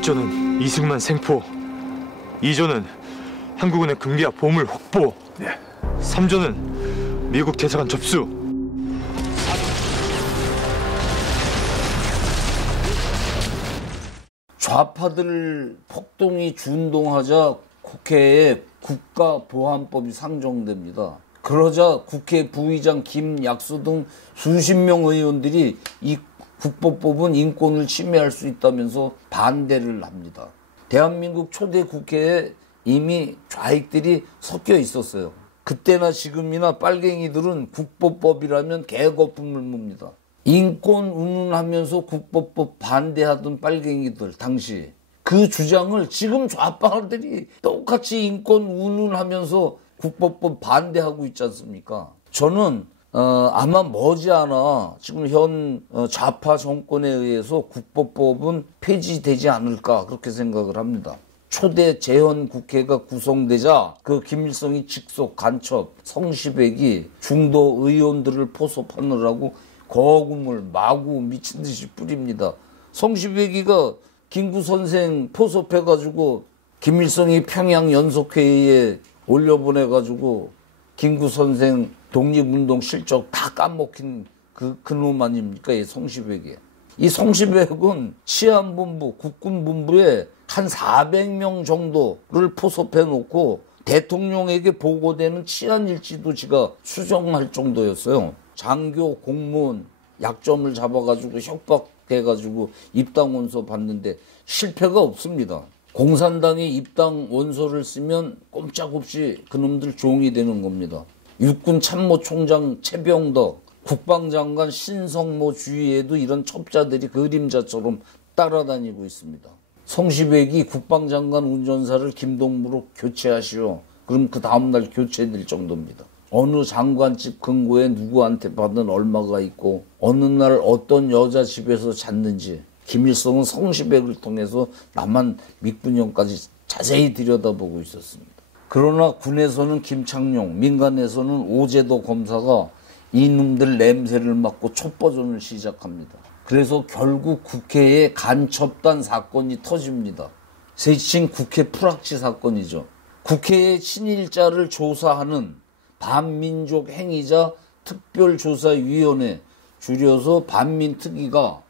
1조는 이승만 생포, 2조는 한국은행 금계와 보물 확보, 3조는 미국 대사관 접수. 좌파들 폭동이 준동하자 국회에 국가보안법이 상정됩니다. 그러자 국회 부의장 김약수 등 수십 명 의원들이 이 국보법은 인권을 침해할 수 있다면서 반대를 합니다. 대한민국 초대 국회에 이미 좌익들이 섞여 있었어요. 그때나 지금이나 빨갱이들은 국보법이라면 개거품을 뭅니다. 인권 운운하면서 국보법 반대하던 빨갱이들 당시 그 주장을 지금 좌파들이 똑같이 인권 운운하면서 국보법 반대하고 있지 않습니까? 저는 아마 머지않아 지금 현 좌파 정권에 의해서 국보법은 폐지되지 않을까 그렇게 생각을 합니다. 초대 재헌 국회가 구성되자 그 김일성이 직속 간첩 성시백이 중도 의원들을 포섭하느라고 거금을 마구 미친 듯이 뿌립니다. 성시백이가 김구 선생 포섭해가지고 김일성이 평양 연석회의에 올려보내가지고 김구 선생 독립운동 실적 다 까먹힌 그놈 아닙니까? 이 성시백이. 이 성시백은 치안본부, 국군본부에 한 400명 정도를 포섭해놓고 대통령에게 보고되는 치안일지도 지가 수정할 정도였어요. 장교, 공무원, 약점을 잡아가지고 협박해가지고 입당 원서 받는데 실패가 없습니다. 공산당이 입당 원서를 쓰면 꼼짝없이 그놈들 종이 되는 겁니다. 육군 참모총장 최병덕, 국방장관 신성모 주위에도 이런 첩자들이 그림자처럼 따라다니고 있습니다. 성시백이 국방장관 운전사를 김동무로 교체하시오. 그럼 그 다음날 교체될 정도입니다. 어느 장관집 금고에 누구한테 받은 얼마가 있고 어느 날 어떤 여자 집에서 잤는지 김일성은 성시백을 통해서 남한 밑군형까지 자세히 들여다보고 있었습니다. 그러나 군에서는 김창룡, 민간에서는 오제도 검사가 이놈들 냄새를 맡고 촛버전을 시작합니다. 그래서 결국 국회에 간첩단 사건이 터집니다. 세칭 국회 프락치 사건이죠. 국회의 친일자를 조사하는 반민족 행위자 특별조사위원회, 줄여서 반민특위가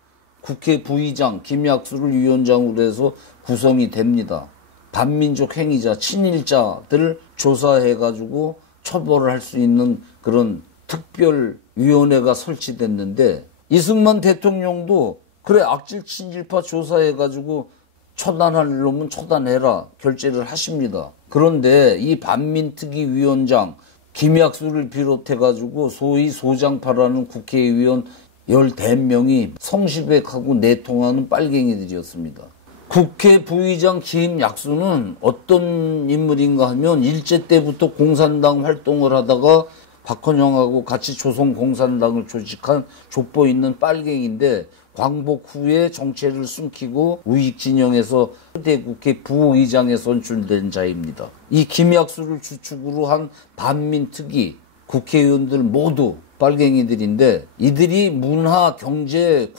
국회 부의장 김약수를 위원장으로 해서 구성이 됩니다. 반민족 행위자, 친일자들 조사해가지고 처벌을 할 수 있는 그런 특별위원회가 설치됐는데 이승만 대통령도 그래 악질 친일파 조사해가지고 처단할 놈은 처단해라 결재를 하십니다. 그런데 이 반민특위 위원장 김약수를 비롯해가지고 소위 소장파라는 국회의원 14명이 성시백하고 내통하는 빨갱이들이었습니다. 국회 부의장 김약수는 어떤 인물인가 하면 일제 때부터 공산당 활동을 하다가 박헌영하고 같이 조선공산당을 조직한 족보 있는 빨갱인데 광복 후에 정체를 숨기고 우익진영에서 초대국회 부의장에 선출된 자입니다. 이 김약수를 주축으로 한 반민특위 국회의원들 모두 빨갱이들인데 이들이 문화, 경제,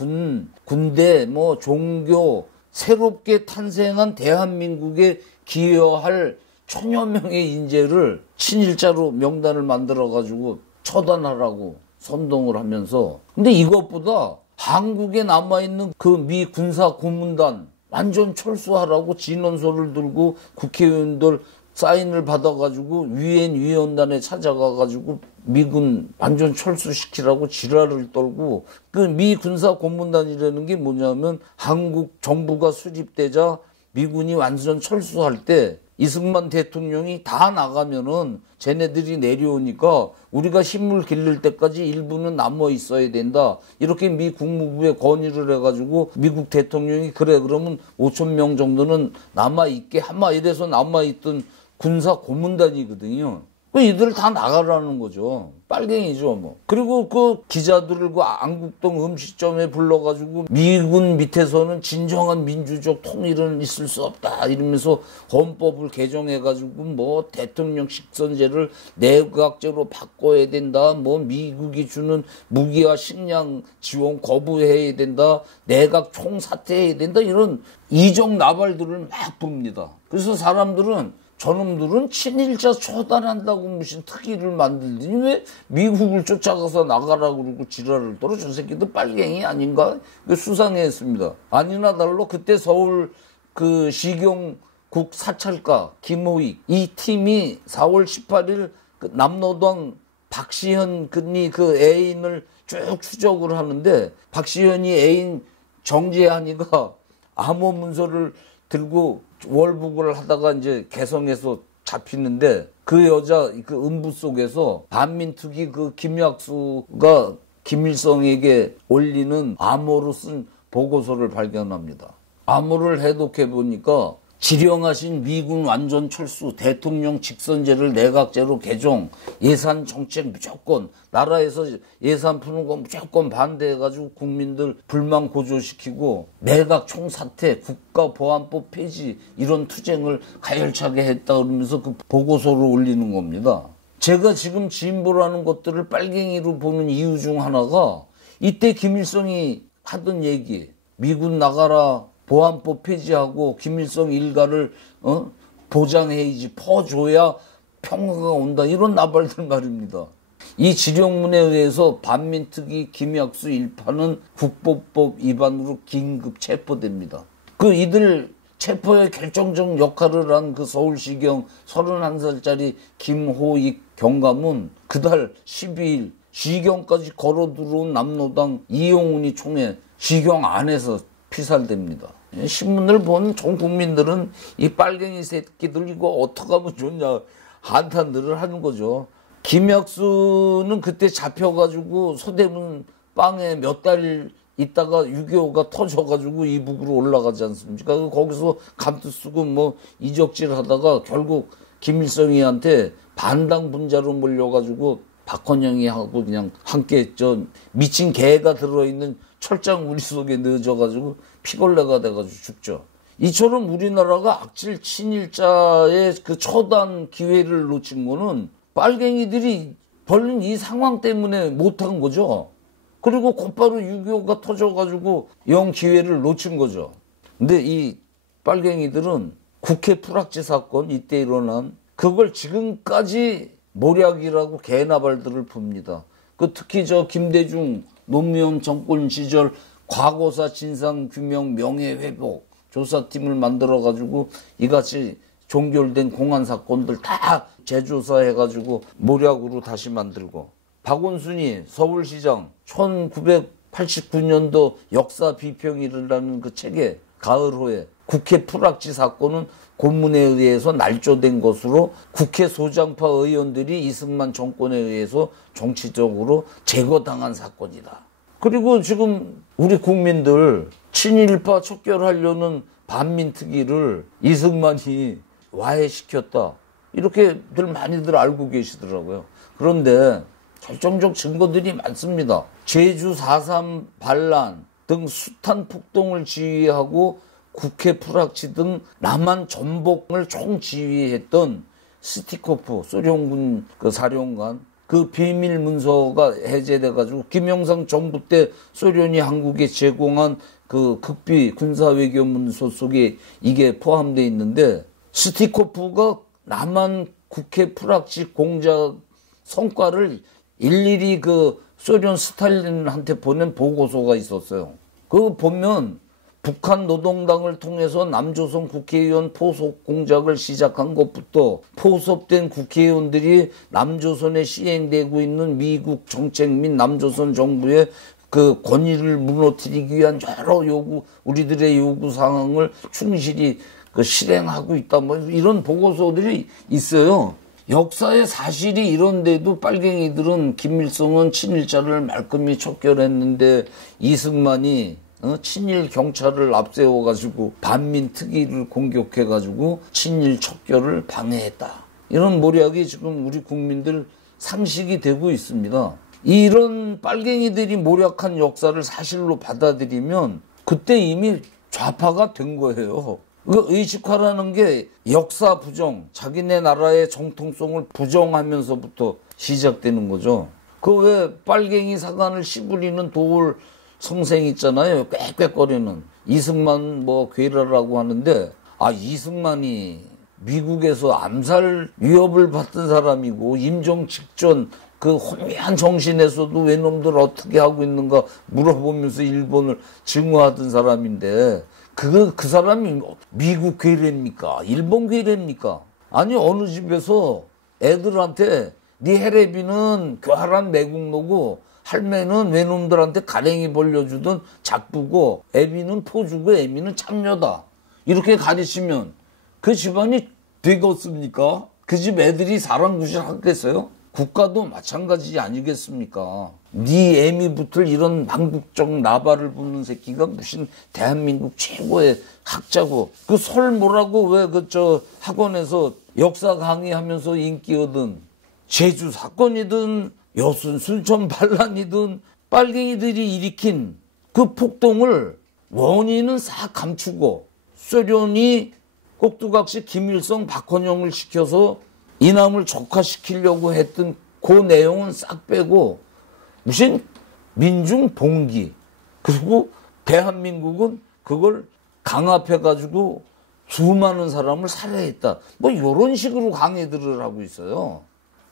군대, 종교 새롭게 탄생한 대한민국에 기여할 천여 명의 인재를 친일자로 명단을 만들어가지고 처단하라고 선동을 하면서 근데 이것보다 한국에 남아있는 그 미 군사 고문단 완전 철수하라고 진원서를 들고 국회의원들 사인을 받아가지고 유엔 위원단에 찾아가가지고 미군 완전 철수시키라고 지랄을 떨고 그 미 군사 고문단이라는 게 뭐냐면 한국 정부가 수립되자 미군이 완전 철수할 때 이승만 대통령이 다 나가면은 쟤네들이 내려오니까 우리가 힘을 기를 때까지 일부는 남아 있어야 된다. 이렇게 미 국무부에 건의를 해가지고 미국 대통령이 그래 그러면 5천 명 정도는 남아 있게 하마 이래서 남아 있던 군사 고문단이거든요. 이들을 다 나가라는 거죠. 빨갱이죠, 뭐. 그리고 그 기자들을 그 안국동 음식점에 불러가지고 미군 밑에서는 진정한 민주적 통일은 있을 수 없다 이러면서 헌법을 개정해가지고 뭐 대통령 식선제를 내각제로 바꿔야 된다, 뭐 미국이 주는 무기와 식량 지원 거부해야 된다, 내각 총사퇴해야 된다, 이런 이적 나발들을 막 붑니다. 그래서 사람들은 저놈들은 친일자 처단한다고 무슨 특위를 만들더니 왜 미국을 쫓아가서 나가라고 그러고 지랄을 떨어. 저 새끼들 빨갱이 아닌가? 수상해했습니다. 아니나 달로 그때 서울 그 시경국 사찰가 김호익 이 팀이 4월 18일 그 남노당 박시현 그니 그 애인을 쭉 추적을 하는데, 박시현이 애인 정재한이가 암호 문서를 들고 월북을 하다가 이제 개성에서 잡히는데, 그 여자 그 음부 속에서 반민특위 그 김약수가 김일성에게 올리는 암호로 쓴 보고서를 발견합니다. 암호를 해독해 보니까 지령하신 미군 완전 철수, 대통령 직선제를 내각제로 개정, 예산 정책 무조건, 나라에서 예산 푸는 거 무조건 반대해가지고 국민들 불만 고조시키고 내각 총사퇴, 국가보안법 폐지 이런 투쟁을 가열차게 했다 그러면서 그 보고서를 올리는 겁니다. 제가 지금 진보라는 것들을 빨갱이로 보는 이유 중 하나가 이때 김일성이 하던 얘기, 미군 나가라, 보안법 폐지하고 김일성 일가를 보장해야지, 퍼줘야 평화가 온다, 이런 나발들 말입니다. 이 지령문에 의해서 반민특위 김약수 일파는 국보법 위반으로 긴급 체포됩니다. 그 이들 체포에 결정적 역할을 한 그 서울시경 31살짜리 김호익 경감은 그달 12일 시경까지 걸어 들어온 남노당 이용훈이 총에 시경 안에서 피살됩니다. 신문을 본 전 국민들은 이 빨갱이 새끼들 이거 어떻게 하면 좋냐 한탄들을 하는 거죠. 김약수는 그때 잡혀가지고 서대문 빵에 몇 달 있다가 6.25가 터져가지고 이북으로 올라가지 않습니까? 거기서 감투 쓰고 뭐 이적질 하다가 결국 김일성이한테 반당 분자로 몰려가지고 박헌영이하고 그냥 함께 미친 개가 들어있는 철장 우리 속에 넣어져가지고 피걸레가 돼가지고 죽죠. 이처럼 우리나라가 악질 친일자의 그 처단 기회를 놓친 거는 빨갱이들이 벌린 이 상황 때문에 못한 거죠. 그리고 곧바로 6.25가 터져가지고 영 기회를 놓친 거죠. 근데 이 빨갱이들은 국회 풀악지 사건 이때 일어난 그걸 지금까지 모략이라고 개나발들을 풉니다. 그 특히 김대중 노무현 정권 시절 과거사 진상규명 명예회복 조사팀을 만들어가지고 이같이 종결된 공안 사건들 다 재조사해가지고 모략으로 다시 만들고, 박원순이 서울시장 1989년도 역사 비평이라는 그 책에 가을호에 국회 풀악지 사건은 고문에 의해서 날조된 것으로 국회 소장파 의원들이 이승만 정권에 의해서 정치적으로 제거당한 사건이다. 그리고 지금 우리 국민들 친일파 척결하려는 반민특위를 이승만이 와해시켰다, 이렇게들 많이들 알고 계시더라고요. 그런데 결정적 증거들이 많습니다. 제주 4.3 반란 등 숱한 폭동을 지휘하고 국회 풀악지 등 남한 전복을 총지휘했던 스티코프 소련군 그 사령관 그 비밀 문서가 해제돼가지고 김영삼 정부 때 소련이 한국에 제공한 그 극비 군사외교 문서 속에 이게 포함되어 있는데, 스티코프가 남한 국회 풀악지 공작 성과를 일일이 그 소련 스탈린한테 보낸 보고서가 있었어요. 그거 보면 북한 노동당을 통해서 남조선 국회의원 포섭 공작을 시작한 것부터 포섭된 국회의원들이 남조선에 시행되고 있는 미국 정책 및 남조선 정부의 그 권위를 무너뜨리기 위한 여러 요구, 우리들의 요구 사항을 충실히 그 실행하고 있다, 뭐 이런 보고서들이 있어요. 역사의 사실이 이런데도 빨갱이들은 김일성은 친일자를 말끔히 척결했는데 이승만이 친일 경찰을 앞세워가지고 반민특위를 공격해가지고 친일 척결을 방해했다, 이런 모략이 지금 우리 국민들 상식이 되고 있습니다. 이런 빨갱이들이 모략한 역사를 사실로 받아들이면 그때 이미 좌파가 된 거예요. 그 의식화라는 게 역사 부정, 자기네 나라의 정통성을 부정하면서부터 시작되는 거죠. 그 왜 빨갱이 사관을 씨부리는 도울 성생 있잖아요. 꽥꽥거리는 이승만 뭐 괴뢰라고 하는데, 이승만이 미국에서 암살 위협을 받던 사람이고 임종 직전 그 혼미한 정신에서도 외놈들 어떻게 하고 있는가 물어보면서 일본을 증오하던 사람인데, 그 사람이 미국 괴뢰입니까? 일본 괴뢰입니까? 아니, 어느 집에서 애들한테 네 해레비는 교활한 매국노고 할매는 외놈들한테 가랭이 벌려주던 작부고 애비는 포주고 애미는 참녀다. 이렇게 가르치면 그 집안이 되겠습니까? 그 집 애들이 사람 구실하겠어요? 국가도 마찬가지 아니겠습니까? 네 애미 붙을 이런 망국적 나발을 붙는 새끼가 무슨 대한민국 최고의 학자고, 그 설모라고 왜 학원에서 역사 강의하면서 인기 얻은 제주 사건이든 여순 순천 반란이든 빨갱이들이 일으킨 그 폭동을 원인은 싹 감추고 소련이 꼭두각시 김일성 박헌영을 시켜서 이남을 적화시키려고 했던 그 내용은 싹 빼고 무슨 민중봉기, 그리고 대한민국은 그걸 강압해가지고 수많은 사람을 살해했다. 뭐 이런 식으로 강의들을 하고 있어요.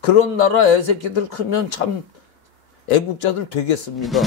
그런 나라 애새끼들 크면 참 애국자들 되겠습니다.